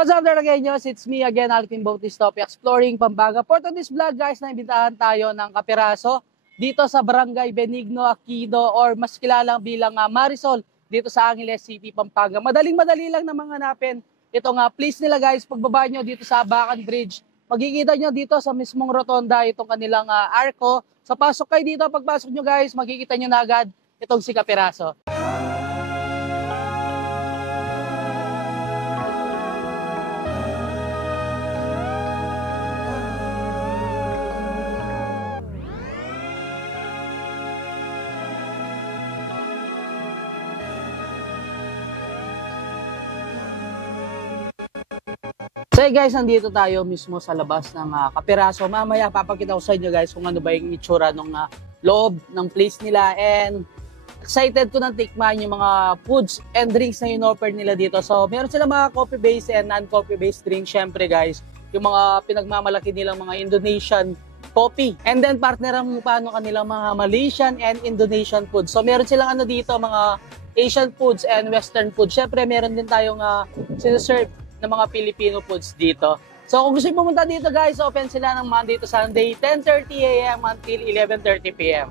What's up there again, yos? It's me again, Alvin Bautista, exploring Pampanga. For today's vlog, guys, naimbitahan tayo ng kapiraso dito sa Barangay Benigno Aquino or mas kilala bilang Marisol dito sa Angeles City, Pampanga. Madaling-madali lang namang hanapin itong place nila, guys. Pagbaba nyo dito sa Abacan Bridge, magkikita nyo dito sa mismong rotonda itong kanilang arko. So pasok kayo dito, pagpasok nyo, guys, makikita nyo na agad itong si kapiraso. So guys, nandito tayo mismo sa labas ng kapiraso. Mamaya papakita ko sa inyo, guys, kung ano ba yung itsura ng loob ng place nila. And excited ko nang tikman yung mga foods and drinks na in-offer nila dito. So meron sila mga coffee-based and non-coffee-based drinks. Syempre, guys, yung mga pinagmamalaki nilang mga Indonesian coffee. And then partneran mo pa kanilang mga Malaysian and Indonesian food. So meron silang dito, mga Asian foods and Western food. Syempre, meron din tayong sinaserve ng mga Filipino foods dito. So kung gusto nyo pumunta dito, guys, open sila ng Monday to Sunday, 10:30 AM until 11:30 PM.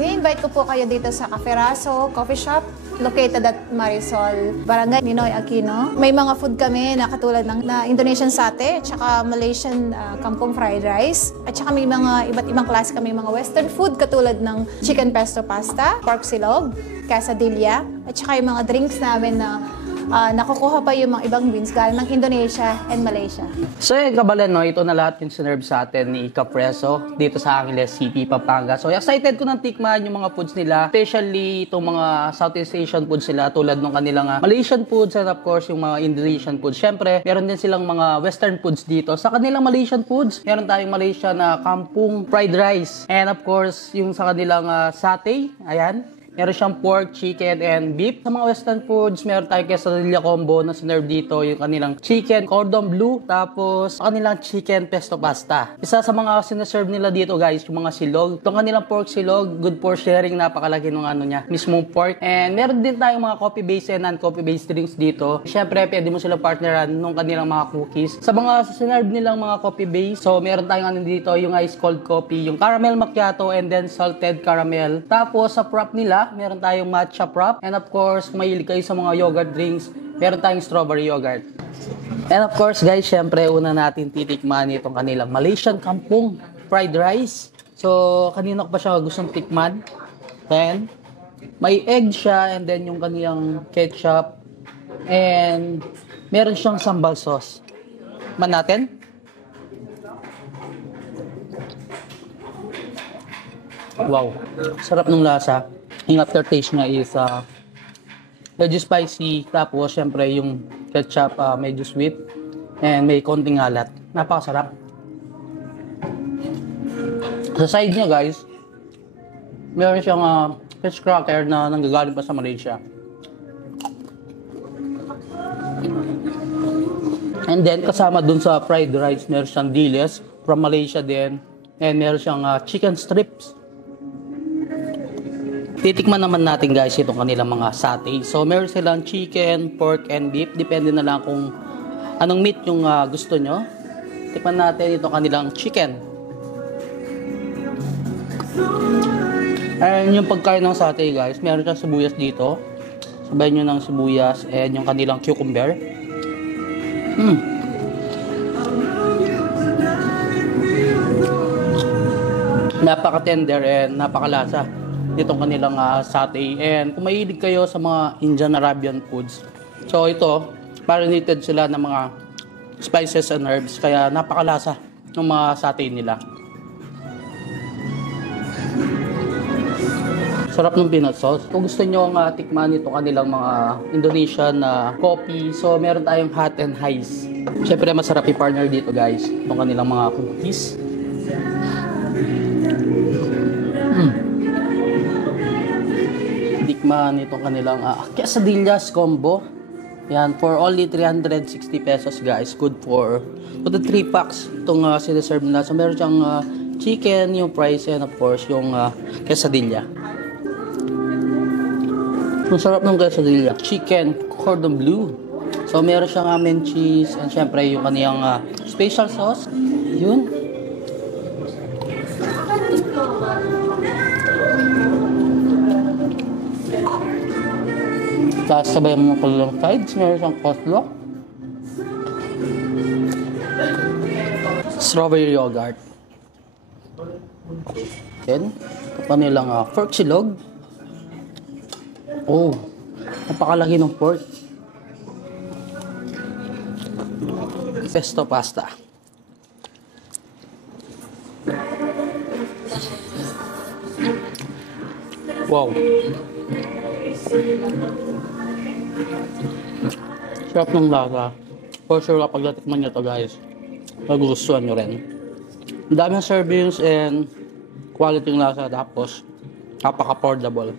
I-invite ko po kayo dito sa Kapiraso Coffee Shop located at Marisol, Barangay Ninoy Aquino. May mga food kami na katulad ng Indonesian satay, tsaka Malaysian kampong fried rice, at tsaka may mga iba't ibang klase kami mga Western food katulad ng chicken pesto pasta, pork silog, quesadilla, at tsaka yung mga drinks namin na nakukuha pa yung mga ibang beans galing ng Indonesia and Malaysia. So kabalan, ito na lahat yung sinerve sa atin ni Kapreso dito sa Angeles City, Pampanga. So excited ko nang tikman yung mga foods nila, especially itong mga Southeast Asian foods nila tulad ng kanilang Malaysian foods and of course yung mga Indonesian foods. Syempre, meron din silang mga Western foods dito. Sa kanilang Malaysian foods, meron tayong Malaysian na kampung fried rice and of course yung sa kanilang satay, ayan. Meron siyang pork, chicken, and beef. Sa mga Western foods, meron tayong quesadilla combo na sinerve dito, yung kanilang chicken cordon bleu, tapos kanilang chicken pesto pasta. Isa sa mga sineserve nila dito, guys, yung mga silog. Itong kanilang pork silog, good for sharing, napakalaki ng niya, mismong pork. And meron din tayong mga coffee-based and non-coffee-based drinks dito. Siyempre, pwede mo sila partneran nung kanilang mga cookies. Sa mga sinerve nilang mga coffee-based, so meron tayong dito, yung ice cold coffee, yung caramel macchiato, and then salted caramel. Tapos sa prop nila, meron tayong matcha prop. And of course, kung mahilig kayo sa mga yogurt drinks, meron tayong strawberry yogurt. And of course, guys, syempre, una natin titikman itong kanilang Malaysian kampung fried rice. So, kanina ko pa siya gustong tikman. Then, may egg siya and then yung kanilang ketchup. And meron siyang sambal sauce. Man natin. Wow, sarap ng lasa. Yung aftertaste niya is medyo spicy, tapos syempre yung ketchup medyo sweet and may konting alat. Napakasarap. Sa side niya, guys, meron siyang fish cracker na nanggagaling pa sa Malaysia. And then kasama dun sa fried rice, meron siyang dilis from Malaysia din. And meron siyang chicken strips. Titikman naman natin guys itong kanilang mga satay. So meron silang chicken, pork, and beef. Depende na lang kung anong meat yung gusto nyo. Tikman natin itong kanilang chicken. And yung pagkain ng satay guys, meron siyang sibuyas dito. Sabayan nyo ng sibuyas and yung kanilang cucumber. Napaka-tender and napakalasa itong kanilang satay. And kung mahilig kayo sa mga Indian Arabian foods, so ito, marinated sila ng mga spices and herbs, kaya napakalasa ng mga satay nila. Sarap ng peanut sauce. Kung gusto nyo tikman itong kanilang mga Indonesian coffee, so meron tayong hot and ice. Siyempre masarap i-partner dito guys, itong kanilang mga cookies. Tikman itong kanilang quesadillas combo. Yan, for only 360 pesos guys. Good for 3 packs itong sinaserve nila. So meron siyang chicken, yung fries, and of course yung quesadilla. Ang sarap ng quesadilla. Chicken cordon bleu. So meron siyang mac cheese, and syempre yung kaniyang special sauce. Yun. Tapos sabay mo ko lang sides, meron siyang coleslaw. Strawberry yogurt. Then, kapag nilang pork silog. Oh, napakalaki ng pork. Pesto pasta. Wow. Sarap ng lasa. For sure kapag natikman nyo to guys, magugustuhan nyo rin. Ang daming servings and quality ng lasa, tapos napaka-affordable.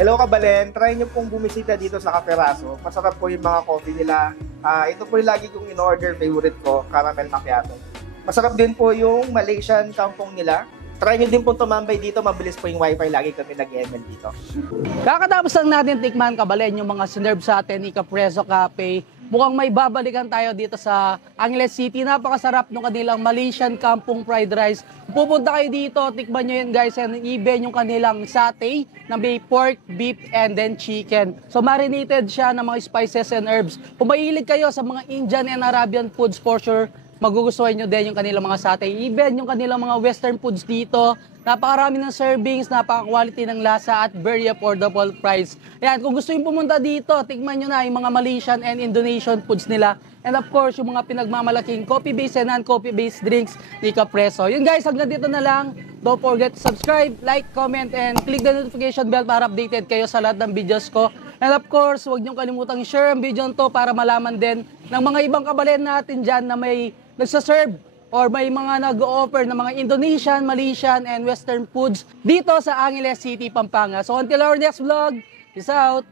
Hello Kabalen, try nyo pong bumisita dito sa Caferaso. Masarap po yung mga coffee nila. Ito po yung lagi kong in-order, favorite ko, caramel macchiato. Masarap din po yung Malaysian kampong nila. Try nyo din po tumambay dito, mabilis po yung wifi, lagi kami nag-ML dito. Kakatapos lang natin tikman Kabalen yung mga sinerve sa atin ni Capresso Cafe. Mukhang may babalikan tayo dito sa Angeles City. Napakasarap ng kanilang Malaysian kampong fried rice. Pupunta kayo dito, tikman nyo yun guys, and even yung kanilang satay na may pork, beef, and then chicken. So marinated siya ng mga spices and herbs. Kung mahilig kayo sa mga Indian and Arabian foods, for sure, magugustuhan nyo din yung kanilang mga satay. Even yung kanilang mga western foods dito, napakarami ng servings, napaka-quality ng lasa at very affordable price. Ayan, kung gusto yung pumunta dito, tikman nyo na yung mga Malaysian and Indonesian foods nila. And of course, yung mga pinagmamalaking coffee-based and non-coffee-based drinks ni Capresso. Yun guys, hanggang dito na lang. Don't forget to subscribe, like, comment, and click the notification bell para updated kayo sa lahat ng videos ko. And of course, huwag niyong kalimutang share ang video nito para malaman din ng mga ibang kabalen natin dyan na may nagsaserve or may mga nag-o-offer ng mga Indonesian, Malaysian, and Western foods dito sa Angeles City, Pampanga. So until our next vlog, peace out!